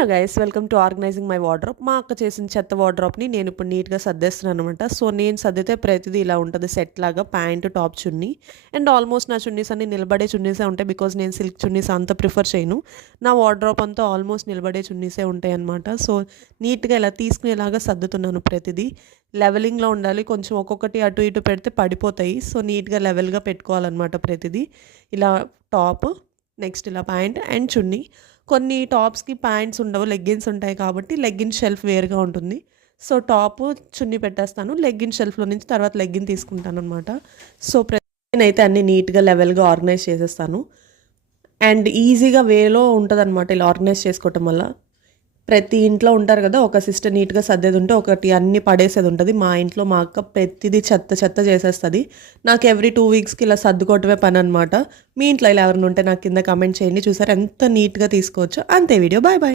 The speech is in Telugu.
Hello guys, welcome to organizing my wardrobe. మా అక్క చేసిన చెత్త వార్డ్రోబ్ని నేను ఇప్పుడు నీట్గా సర్దేస్తున్నాను అనమాట. సో నేను సర్దితే ప్రతిదీ ఇలా ఉంటుంది సెట్ లాగా, pant, top, chunni. And almost నా చున్నీస్ అన్ని నిలబడే చున్నీసే ఉంటాయి, బికాజ్ నేను సిల్క్ చున్నీస్ అంత ప్రిఫర్ చేయను. నా వార్డ్రోబ్ అంతా ఆల్మోస్ట్ నిలబడే చున్నీసే ఉంటాయి అనమాట. సో నీట్గా ఇలా తీసుకునేలాగా సర్దుతున్నాను ప్రతిదీ. లెవెలింగ్లో ఉండాలి, కొంచెం ఒక్కొక్కటి అటు ఇటు పెడితే పడిపోతాయి. సో నీట్గా లెవెల్గా పెట్టుకోవాలన్నమాట ప్రతిదీ. ఇలా టాప్, నెక్స్ట్ ఇలా ప్యాంట్ అండ్ చున్నీ. కొన్ని టాప్స్కి ప్యాంట్స్ ఉండవు, లెగ్గిన్స్ ఉంటాయి కాబట్టి లెగ్గిన్ షెల్ఫ్ వేరుగా ఉంటుంది. సో టాప్ చున్నీ పెట్టేస్తాను, లెగ్గిన్ షెల్ఫ్లో నుంచి తర్వాత లెగ్గిన్ తీసుకుంటాను అనమాట. సో నేనైతే అన్ని నీట్గా లెవెల్గా ఆర్గనైజ్ చేసేస్తాను. అండ్ ఈజీగా వేలో ఉంటుంది అనమాట ఇలా ఆర్గనైజ్ చేసుకోవటం వల్ల. ప్రతి ఇంట్లో ఉంటారు కదా, ఒక సిస్టర్ నీట్గా సర్దేది ఉంటే ఒకటి అన్ని పడేసేది ఉంటుంది. మా ఇంట్లో మా అక్క ప్రతిదీ చెత్త చెత్త చేసేస్తుంది. నాకు ఎవ్రీ 2 వీక్స్కి ఇలా సర్దుకోవటమే పని అనమాట. మీ ఇంట్లో ఇలా ఎవరైనా ఉంటే నాకు కింద కమెంట్ చేయండి. చూసారు ఎంత నీట్గా తీసుకోవచ్చు. అంతే వీడియో. Bye bye.